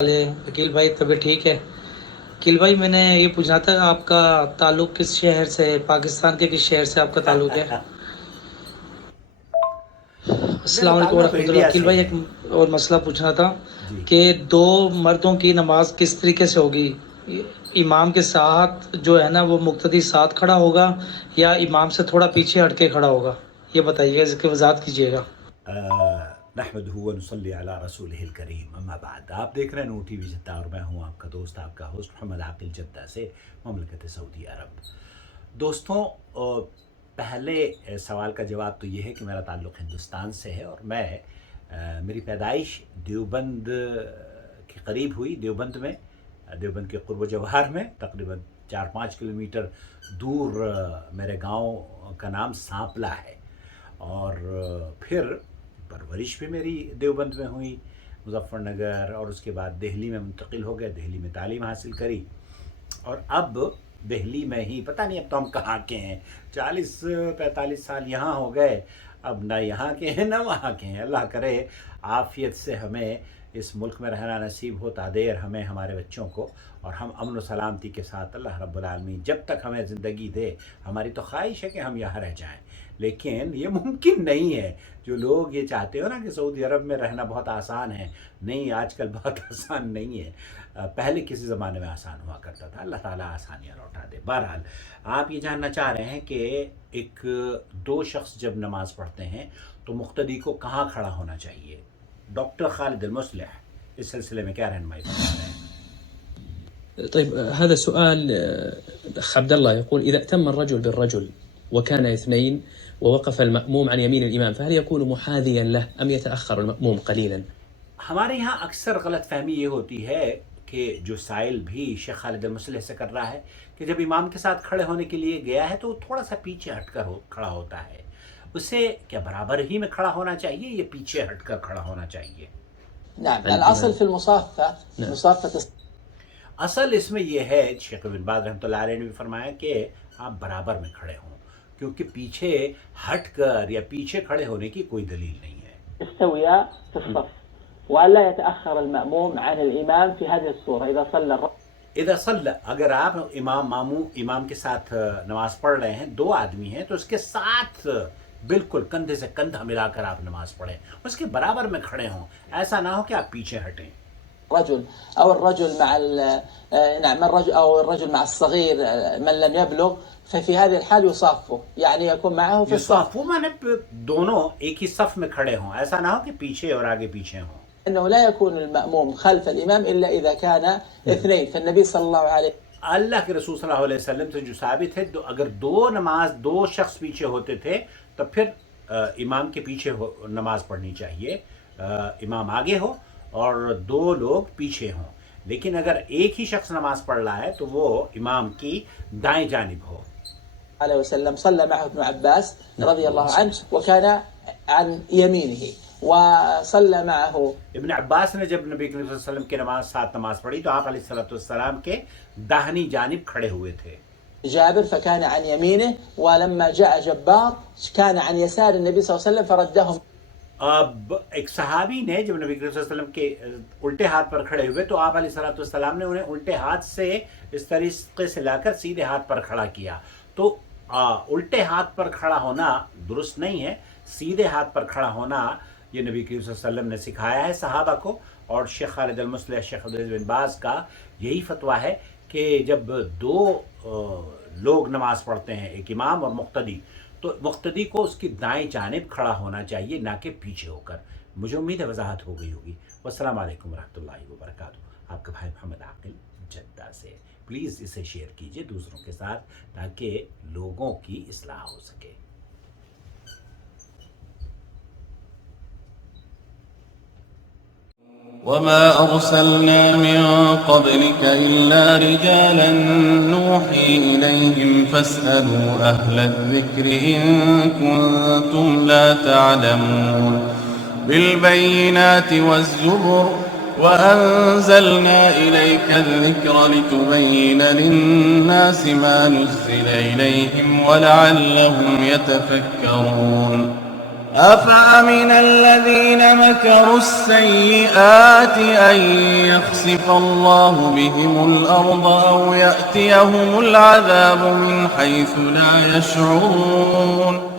عقیل بھائی طبیعت ٹھیک ہے؟ عقیل بھائی میں نے یہ پوچھنا تھا آپ کا تعلق کس شہر سے ہے، پاکستان کے کس شہر سے آپ کا تعلق ہے؟ میرا السلام علیکم تعلق تو ورحمۃ اللہ۔ انڈیا عقیل سے بھائی ہے ایک اور مسئلہ پوچھنا تھا جی۔ کہ دو مردوں کی نماز کس طریقے سے ہوگی؟ امام کے ساتھ جو ہے نا وہ مقتدی ساتھ کھڑا ہوگا یا امام سے تھوڑا پیچھے ہٹ کے کھڑا ہوگا؟ یہ بتائیے گا، اس کی وضاحت کیجیے گا۔ نحمدہ و نصلی علی رسولہ الکریم، اما بعد۔ آپ دیکھ رہے ہیں نو ٹی وی جدہ اور میں ہوں آپ کا دوست، آپ کا ہوسٹ محمد عاقل جدہ سے، مملکت سعودی عرب۔ دوستوں، پہلے سوال کا جواب تو یہ ہے کہ میرا تعلق ہندوستان سے ہے، اور میری پیدائش دیوبند کے قریب ہوئی، دیوبند کے قرب و جوار میں، تقریباً 4-5 کلومیٹر دور میرے گاؤں کا نام سانپلا ہے، اور پھر پرورش بھی میری دیوبند میں ہوئی، مظفر نگر، اور اس کے بعد دہلی میں منتقل ہو گئے، دہلی میں تعلیم حاصل کری، اور اب دہلی میں ہی، پتہ نہیں اب تو ہم کہاں کے ہیں، 40-45 سال یہاں ہو گئے، اب نہ یہاں کے ہیں نہ وہاں کے ہیں۔ اللہ کرے عافیت سے ہمیں اس ملک میں رہنا نصیب ہو تا دیر ہمیں، ہمارے بچوں کو، اور ہم امن و سلامتی کے ساتھ، اللہ رب العالمین جب تک ہمیں زندگی دے، ہماری تو خواہش ہے کہ ہم یہاں رہ جائیں، لیکن یہ ممکن نہیں ہے۔ جو لوگ یہ چاہتے ہو نا کہ سعودی عرب میں رہنا بہت آسان ہے، نہیں، آج کل بہت آسان نہیں ہے، پہلے کسی زمانے میں آسان ہوا کرتا تھا۔ اللہ تعالیٰ آسانیاں لوٹا دے۔ بہرحال آپ یہ جاننا چاہ رہے ہیں کہ دو شخص جب نماز پڑھتے ہیں تو مقتدی کو کہاں کھڑا ہونا چاہیے؟ ڈاکٹر خالد المصلح اس سلسلے میں کیا رہنمائی فرما رہے ہیں؟ طيب، هذا سؤال. الأخ عبد الله يقول: إذا ائتم الرجل بالرجل وكان اثنين ووقف المأموم عن يمين الإمام، فهل يكون محاذيا له أم يتأخر المأموم قليلا؟ ہمارے یہاں اکثر غلط فہمی یہ ہوتی ہے کہ جو سائل بھی شیخ خالد المصلح سے کر رہا ہے کہ جب امام کے ساتھ کھڑے ہونے کے لیے گیا ہے تو وہ تھوڑا سا پیچھے ہٹ کر کھڑا ہوتا ہے، اسے کیا برابر ہی میں کھڑا ہونا چاہیے یا پیچھے ہٹ کر کھڑا ہونا چاہیے؟ نعم، الأصل في المصافة مصافة. اصل اس میں یہ ہے، شیخ بن باز رحمۃ اللہ علیہ نے بھی فرمایا کہ آپ برابر میں کھڑے ہوں، کیونکہ پیچھے ہٹ کر یا پیچھے کھڑے ہونے کی کوئی دلیل نہیں ہے۔ استويا في الصف ولا يتأخر المأموم عن الإمام في هذه الصورة إذا صلى. اذا صلی، اگر آپ امام کے ساتھ نماز پڑھ رہے ہیں، دو آدمی ہیں، تو اس کے ساتھ بالکل کندھے سے کندھا ملا کر آپ نماز پڑھیں، اس کے برابر میں کھڑے ہوں، ایسا نہ ہو کہ آپ پیچھے ہٹیں۔ رجل أو الرجل مع نعم الرجل أو الرجل مع الصغير من لم يبلغ، ففي هذه الحال يصافه، يعني يكون معه في الصف. يصافوا مانے دونوں ایک ہی صف میں کھڑے ہوں، ایسا نہ ہو کہ پیچھے اور آگے پیچھے ہوں۔ إنه لا يكون المأموم خلف الإمام إلا إذا كان اثنين، فالنبي صلى الله عليه. اللہ کے رسول صلی اللہ علیہ وسلم سے جو ثابت ہے، اگر دو شخص پیچھے ہوتے تھے تو پھر امام کے پیچھے نماز پڑھنی چاہیے، امام آگے ہو اور دو لوگ پیچھے ہوں، لیکن اگر ایک ہی شخص نماز پڑھ رہا ہے تو وہ امام کی دائیں جانب ہو۔ عليه وسلم صلى معه ابن عباس رضي الله عنه وكان عن يمينه، وصلى معه ابن عباس نے جب نبی کریم صلی اللہ علیہ وسلم کے ساتھ نماز پڑھی تو آپ علیہ الصلوۃ والسلام کے داہنی جانب کھڑے ہوئے تھے۔ جابر فكان عن يمينه، ولما جاء جبار كان عن يسار النبي صلى الله عليه وسلم فردهم. اب ایک صحابی نے جب نبی کریم صلی اللہ علیہ وسلم کے الٹے ہاتھ پر کھڑے ہوئے تو آپ علیہ الصلوۃ والسلام نے انہیں الٹے ہاتھ سے اس طریقے سے لا کر سیدھے ہاتھ پر کھڑا کیا۔ تو الٹے ہاتھ پر کھڑا ہونا درست نہیں ہے، سیدھے ہاتھ پر کھڑا ہونا یہ نبی کریم صلی اللہ علیہ وسلم نے سکھایا ہے صحابہ کو، اور شیخ خالد المصلح، شیخ عبدالعزیز بن باز کا یہی فتویٰ ہے کہ جب دو لوگ نماز پڑھتے ہیں، ایک امام اور مقتدی، تو مقتدی کو اس کی دائیں جانب کھڑا ہونا چاہیے، نہ کہ پیچھے ہو کر۔ مجھے امید ہے وضاحت ہو گئی ہوگی۔ والسلام علیکم ورحمۃ اللہ وبرکاتہ۔ آپ کا بھائی محمد عاقل جدہ سے۔ پلیز اسے شیئر کیجئے دوسروں کے ساتھ تاکہ لوگوں کی اصلاح ہو سکے۔ وما أرسلنا من قبلك إلا رجالا نوحي إليهم فاسألوا أهل الذكر إن كنتم لا تعلمون بالبينات والزبر وأنزلنا إليك الذكر لتبين للناس ما نزل إليهم ولعلهم يتفكرون أفأمن الذين مكروا السيئات أن يخسف الله بهم الأرض أو يأتيهم العذاب من حيث لا يشعرون